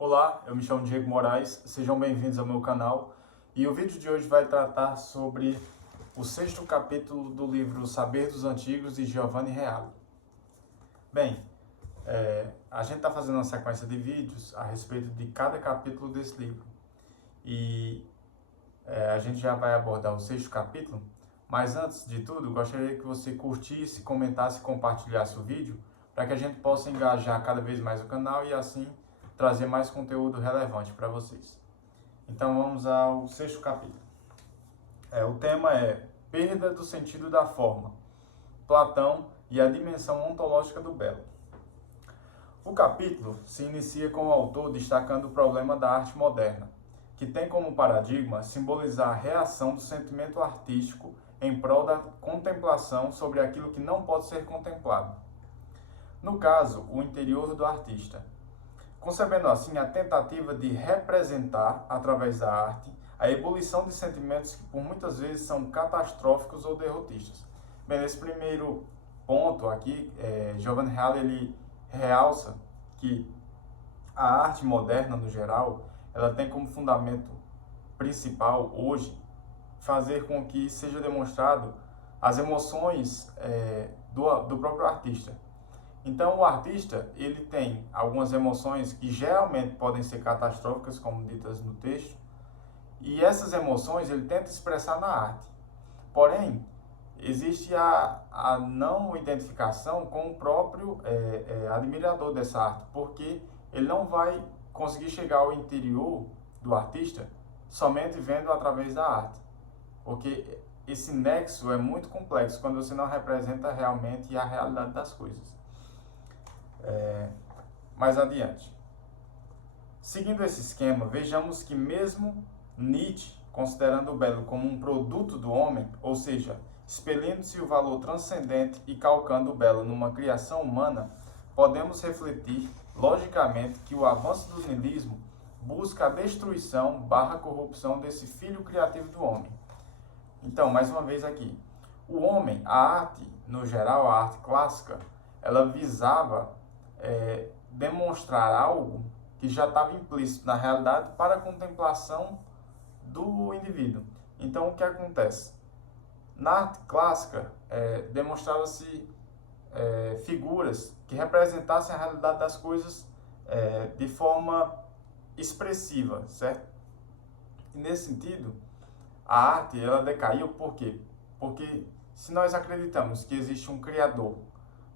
Olá, eu me chamo Diego Moraes, sejam bem-vindos ao meu canal e o vídeo de hoje vai tratar sobre o 6º capítulo do livro Saber dos Antigos de Giovanni Reale. Bem, a gente está fazendo uma sequência de vídeos a respeito de cada capítulo desse livro e a gente já vai abordar o 6º capítulo, mas antes de tudo, gostaria que você curtisse, comentasse e compartilhasse o vídeo para que a gente possa engajar cada vez mais o canal e assim trazer mais conteúdo relevante para vocês. Então vamos ao 6º capítulo. O tema é Perda do Sentido da Forma, Platão e a Dimensão Ontológica do Belo. O capítulo se inicia com o autor destacando o problema da arte moderna, que tem como paradigma simbolizar a reação do sentimento artístico em prol da contemplação sobre aquilo que não pode ser contemplado. No caso, o interior do artista, concebendo assim a tentativa de representar, através da arte, a ebulição de sentimentos que por muitas vezes são catastróficos ou derrotistas. Bem, nesse primeiro ponto aqui, Giovanni Reale ele realça que a arte moderna, no geral, ela tem como fundamento principal, hoje, fazer com que seja demonstrado as emoções do próprio artista. Então, o artista, ele tem algumas emoções que geralmente podem ser catastróficas, como ditas no texto, e essas emoções ele tenta expressar na arte. Porém, existe a não identificação com o próprio admirador dessa arte, porque ele não vai conseguir chegar ao interior do artista somente vendo através da arte, porque esse nexo é muito complexo quando você não representa realmente a realidade das coisas. Mais adiante. Seguindo esse esquema, vejamos que mesmo Nietzsche, considerando o belo como um produto do homem, ou seja, expelindo-se o valor transcendente e calcando o belo numa criação humana, podemos refletir, logicamente, que o avanço do niilismo busca a destruição / corrupção desse filho criativo do homem. Então, mais uma vez aqui, o homem, a arte, no geral, a arte clássica, ela visava demonstrar algo que já estava implícito na realidade para a contemplação do indivíduo. Então, o que acontece? Na arte clássica, demonstrava-se figuras que representassem a realidade das coisas de forma expressiva, certo? E nesse sentido, a arte ela decaiu por quê? Porque se nós acreditamos que existe um Criador,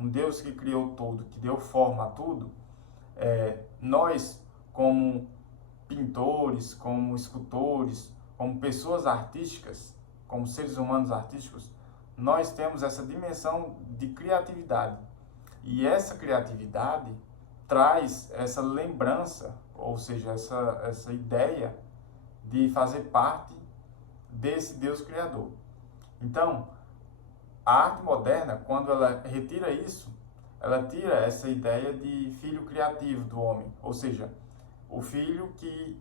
um Deus que criou tudo, que deu forma a tudo, nós, como pintores, como escultores, como pessoas artísticas, como seres humanos artísticos, nós temos essa dimensão de criatividade. E essa criatividade traz essa lembrança, ou seja, essa ideia de fazer parte desse Deus Criador. Então, a arte moderna, quando ela retira isso, ela tira essa ideia de filho criativo do homem, ou seja, o filho que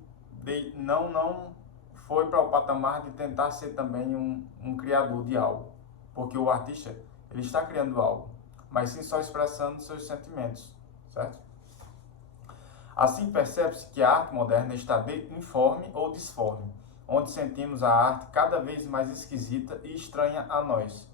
não foi para o patamar de tentar ser também um criador de algo, porque o artista ele está criando algo, mas sim só expressando seus sentimentos, certo? Assim percebe-se que a arte moderna está informe ou disforme, onde sentimos a arte cada vez mais esquisita e estranha a nós.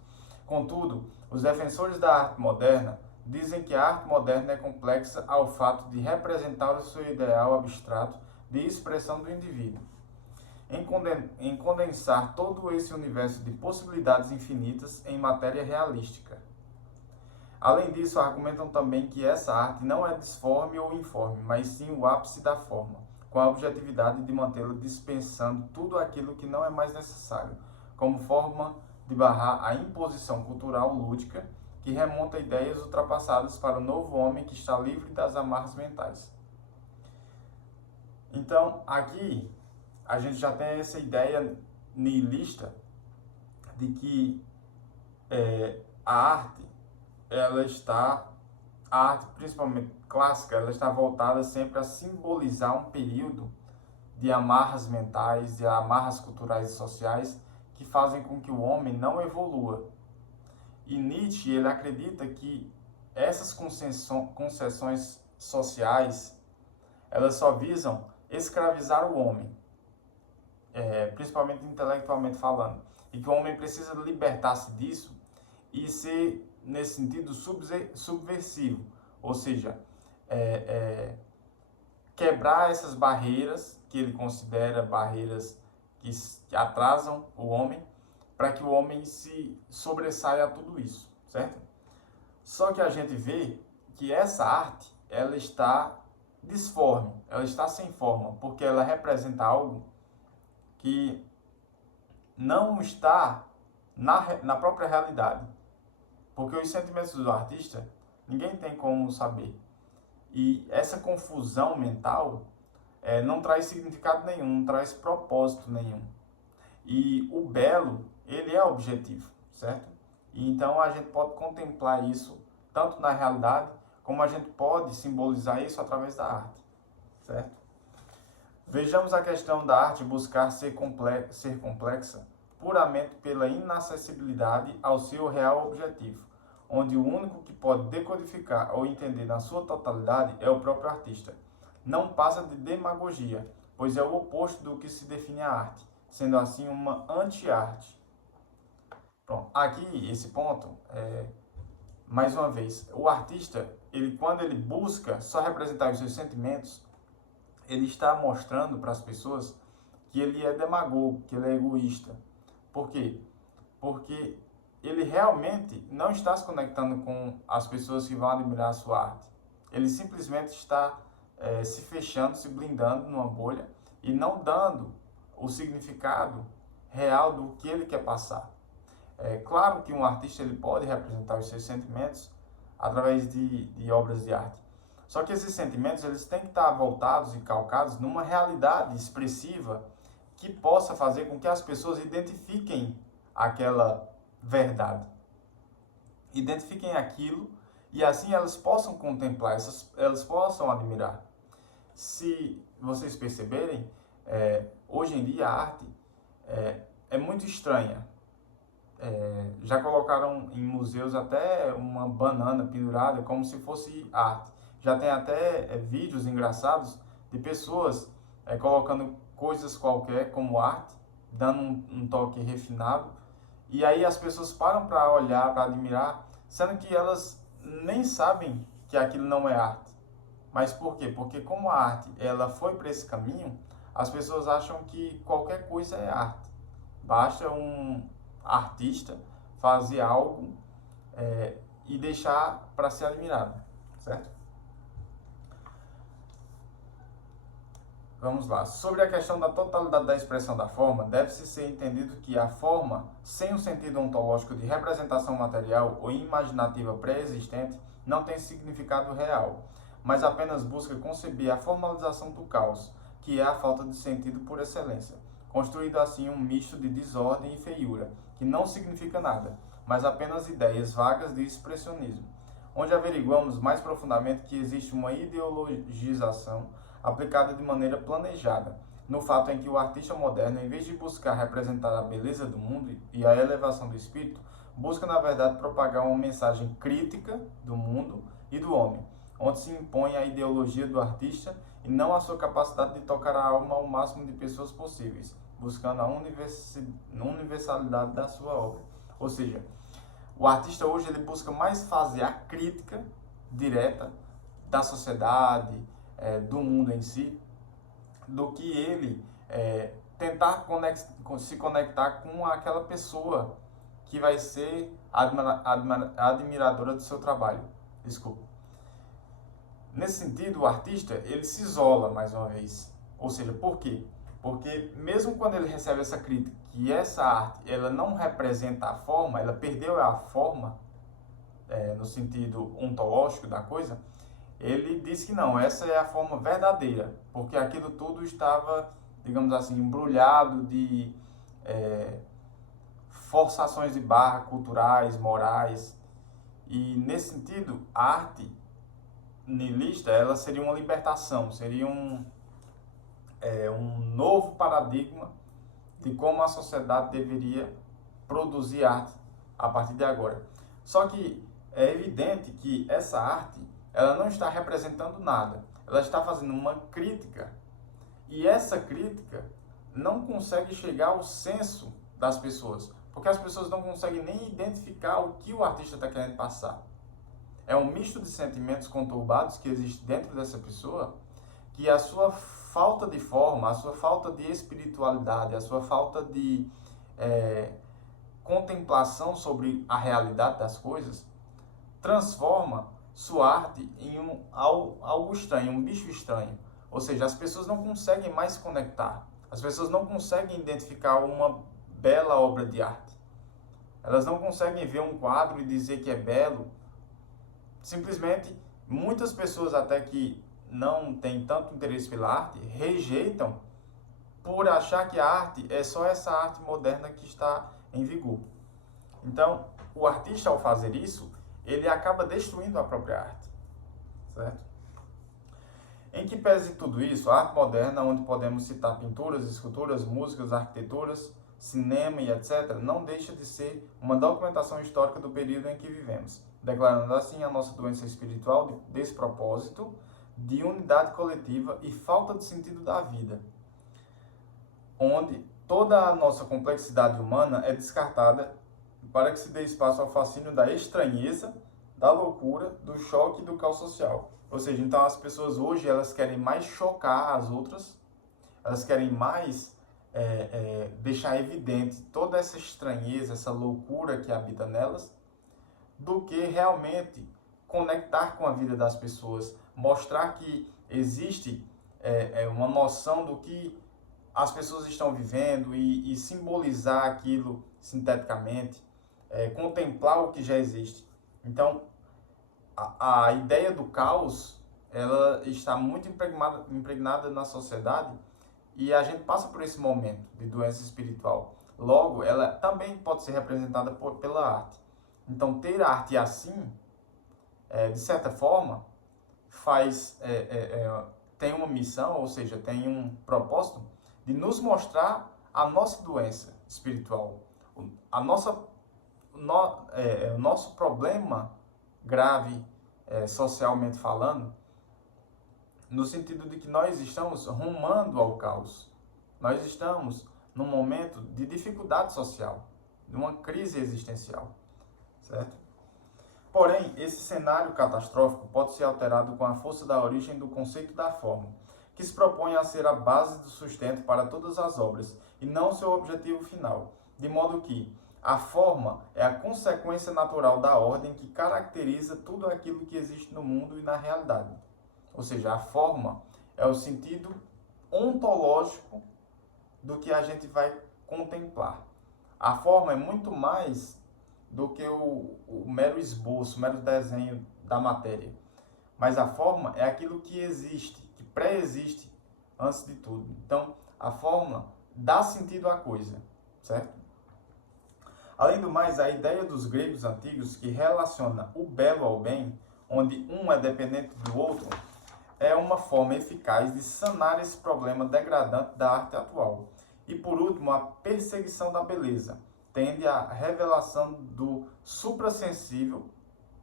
Contudo, os defensores da arte moderna dizem que a arte moderna é complexa ao fato de representar o seu ideal abstrato de expressão do indivíduo, em condensar todo esse universo de possibilidades infinitas em matéria realística. Além disso, argumentam também que essa arte não é disforme ou informe, mas sim o ápice da forma, com a objetividade de mantê-la dispensando tudo aquilo que não é mais necessário, como forma de barrar a imposição cultural lúdica que remonta ideias ultrapassadas para o novo homem que está livre das amarras mentais. Então, aqui a gente já tem essa ideia nihilista de que a arte, a arte principalmente clássica, ela está voltada sempre a simbolizar um período de amarras mentais, de amarras culturais e sociais que fazem com que o homem não evolua. E Nietzsche ele acredita que essas concessões sociais elas só visam escravizar o homem, principalmente intelectualmente falando, e que o homem precisa libertar-se disso e ser, nesse sentido, subversivo, ou seja, quebrar essas barreiras que ele considera barreiras que atrasam o homem, para que o homem se sobressaia a tudo isso, certo? Só que a gente vê que essa arte, ela está disforme, ela está sem forma, porque ela representa algo que não está na própria realidade. Porque os sentimentos do artista, ninguém tem como saber. E essa confusão mental não traz significado nenhum, não traz propósito nenhum. E o belo, ele é objetivo, certo? E então a gente pode contemplar isso tanto na realidade, como a gente pode simbolizar isso através da arte, certo? Vejamos a questão da arte buscar ser complexa puramente pela inacessibilidade ao seu real objetivo, onde o único que pode decodificar ou entender na sua totalidade é o próprio artista. Não passa de demagogia, pois é o oposto do que se define a arte, sendo assim uma anti-arte. Pronto, aqui esse ponto, mais uma vez, o artista, quando ele busca só representar os seus sentimentos, ele está mostrando para as pessoas que ele é demagogo, que ele é egoísta. Por quê? Porque ele realmente não está se conectando com as pessoas que vão admirar a sua arte. Ele simplesmente está se fechando, se blindando numa bolha e não dando o significado real do que ele quer passar. É claro que um artista ele pode representar os seus sentimentos através de obras de arte. Só que esses sentimentos eles têm que estar voltados e calcados numa realidade expressiva que possa fazer com que as pessoas identifiquem aquela verdade. Identifiquem aquilo e assim elas possam contemplar, elas possam admirar. Se vocês perceberem, hoje em dia a arte é muito estranha. Já colocaram em museus até uma banana pendurada como se fosse arte. Já tem até vídeos engraçados de pessoas colocando coisas qualquer como arte, dando um toque refinado. E aí as pessoas param para olhar, para admirar, sendo que elas nem sabem que aquilo não é arte. Mas por quê? Porque como a arte ela foi para esse caminho, as pessoas acham que qualquer coisa é arte. Basta um artista fazer algo e deixar para ser admirado, certo? Vamos lá. Sobre a questão da totalidade da expressão da forma, deve-se ser entendido que a forma, sem o sentido ontológico de representação material ou imaginativa pré-existente, não tem significado real, mas apenas busca conceber a formalização do caos, que é a falta de sentido por excelência, construindo assim um misto de desordem e feiura, que não significa nada, mas apenas ideias vagas de expressionismo, onde averiguamos mais profundamente que existe uma ideologização aplicada de maneira planejada, no fato em que o artista moderno, em vez de buscar representar a beleza do mundo e a elevação do espírito, busca, na verdade, propagar uma mensagem crítica do mundo e do homem, onde se impõe a ideologia do artista e não a sua capacidade de tocar a alma ao máximo de pessoas possíveis, buscando a universalidade da sua obra. Ou seja, o artista hoje ele busca mais fazer a crítica direta da sociedade, do mundo em si, do que ele tentar se conectar com aquela pessoa que vai ser admiradora do seu trabalho. Desculpa. Nesse sentido, o artista ele se isola mais uma vez. Ou seja, por quê? Porque mesmo quando ele recebe essa crítica que essa arte ela não representa a forma, ela perdeu a forma no sentido ontológico da coisa, ele diz que não, essa é a forma verdadeira, porque aquilo tudo estava, digamos assim, embrulhado de forçações de barra culturais, morais, e nesse sentido, a arte niilista, ela seria uma libertação, seria um novo paradigma de como a sociedade deveria produzir arte a partir de agora. Só que é evidente que essa arte ela não está representando nada. ela está fazendo uma crítica. E essa crítica não consegue chegar ao senso das pessoas, porque as pessoas não conseguem nem identificar o que o artista está querendo passar. É um misto de sentimentos conturbados que existe dentro dessa pessoa, que a sua falta de forma, a sua falta de espiritualidade, a sua falta de contemplação sobre a realidade das coisas, transforma sua arte em algo estranho, um bicho estranho. Ou seja, as pessoas não conseguem mais se conectar. As pessoas não conseguem identificar uma bela obra de arte. Elas não conseguem ver um quadro e dizer que é belo. Simplesmente, muitas pessoas até que não têm tanto interesse pela arte, rejeitam por achar que a arte é só essa arte moderna que está em vigor. Então, o artista, ao fazer isso, ele acaba destruindo a própria arte, certo? Em que pese tudo isso, a arte moderna, onde podemos citar pinturas, esculturas, músicas, arquiteturas, cinema e etc., não deixa de ser uma documentação histórica do período em que vivemos, declarando assim a nossa doença espiritual de despropósito, de unidade coletiva e falta de sentido da vida, onde toda a nossa complexidade humana é descartada para que se dê espaço ao fascínio da estranheza, da loucura, do choque e do caos social. Ou seja, então as pessoas hoje elas querem mais chocar as outras, elas querem mais deixar evidente toda essa estranheza, essa loucura que habita nelas, do que realmente conectar com a vida das pessoas, mostrar que existe uma noção do que as pessoas estão vivendo e simbolizar aquilo sinteticamente, contemplar o que já existe. Então, a ideia do caos, ela está muito impregnada na sociedade e a gente passa por esse momento de doença espiritual. Logo, ela também pode ser representada pela arte. Então, ter arte assim, de certa forma, tem uma missão, ou seja, tem um propósito de nos mostrar a nossa doença espiritual, o nosso problema grave, socialmente falando, no sentido de que nós estamos rumando ao caos. Nós estamos num momento de dificuldade social, de uma crise existencial, certo? Porém, esse cenário catastrófico pode ser alterado com a força da origem do conceito da forma, que se propõe a ser a base do sustento para todas as obras, e não seu objetivo final, de modo que a forma é a consequência natural da ordem que caracteriza tudo aquilo que existe no mundo e na realidade. Ou seja, a forma é o sentido ontológico do que a gente vai contemplar. A forma é muito mais do que o mero esboço, o mero desenho da matéria. Mas a forma é aquilo que existe, que pré-existe antes de tudo. Então, a forma dá sentido à coisa, certo? Além do mais, a ideia dos gregos antigos que relaciona o belo ao bem, onde um é dependente do outro, é uma forma eficaz de sanar esse problema degradante da arte atual. E por último, a perseguição da beleza tende à revelação do suprassensível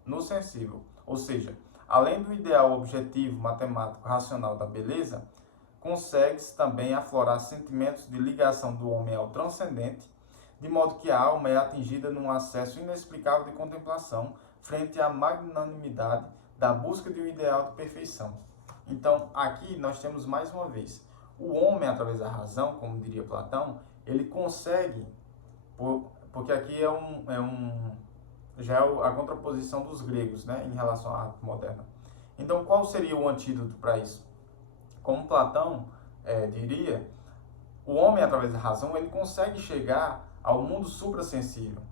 no sensível. Ou seja, além do ideal objetivo, matemático, racional da beleza, consegue-se também aflorar sentimentos de ligação do homem ao transcendente, de modo que a alma é atingida num acesso inexplicável de contemplação frente à magnanimidade da busca de um ideal de perfeição. Então, aqui nós temos mais uma vez, o homem, através da razão, como diria Platão, ele consegue, porque aqui já é a contraposição dos gregos, né, em relação à arte moderna. Então, qual seria o antídoto para isso? Como Platão diria, o homem, através da razão, ele consegue chegar ao mundo suprassensível.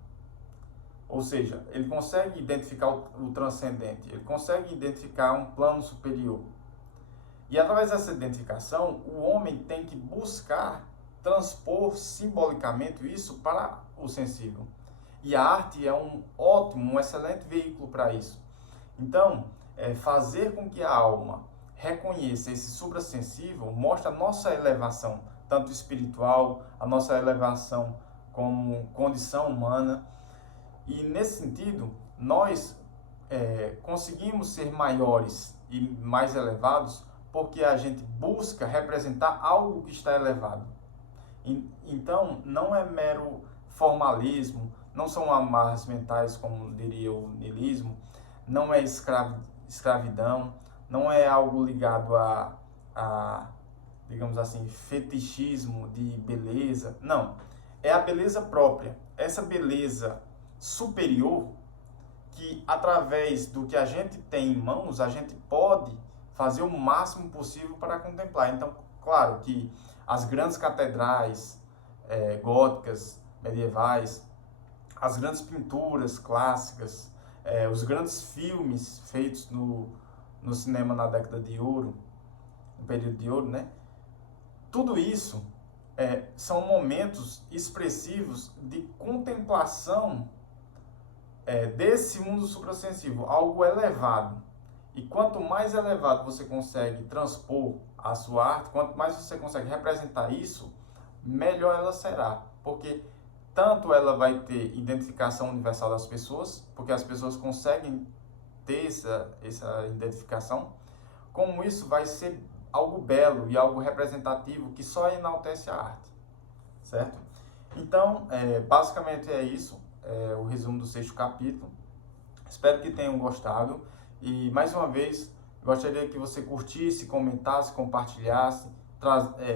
Ou seja, ele consegue identificar o transcendente, ele consegue identificar um plano superior. E através dessa identificação, o homem tem que buscar transpor simbolicamente isso para o sensível. E a arte é um excelente veículo para isso. Então, fazer com que a alma reconheça esse suprassensível mostra a nossa elevação, tanto espiritual, a nossa elevação como condição humana. E nesse sentido, nós conseguimos ser maiores e mais elevados porque a gente busca representar algo que está elevado. Então, não é mero formalismo, não são amarras mentais, como diria o niilismo, não é escravidão, não é algo ligado a, digamos assim, fetichismo de beleza. Não, é a beleza própria, essa beleza superior que, através do que a gente tem em mãos, a gente pode fazer o máximo possível para contemplar. Então, claro que as grandes catedrais góticas, medievais, as grandes pinturas clássicas, os grandes filmes feitos no cinema na década de ouro, no período de ouro, né? Tudo isso são momentos expressivos de contemplação desse mundo suprassensível, algo elevado. E quanto mais elevado você consegue transpor a sua arte, quanto mais você consegue representar isso, melhor ela será. Porque tanto ela vai ter identificação universal das pessoas, porque as pessoas conseguem ter essa identificação, como isso vai ser algo belo e algo representativo que só enaltece a arte, certo? Então, basicamente é isso, o resumo do 6º capítulo. Espero que tenham gostado e, mais uma vez, gostaria que você curtisse, comentasse, compartilhasse,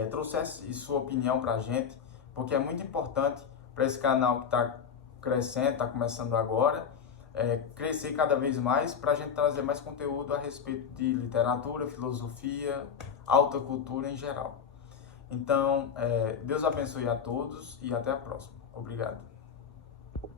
trouxesse sua opinião para a gente, porque é muito importante para esse canal que está crescendo, está começando agora, crescer cada vez mais, para a gente trazer mais conteúdo a respeito de literatura, filosofia, alta cultura em geral. Então, Deus abençoe a todos e até a próxima. Obrigado.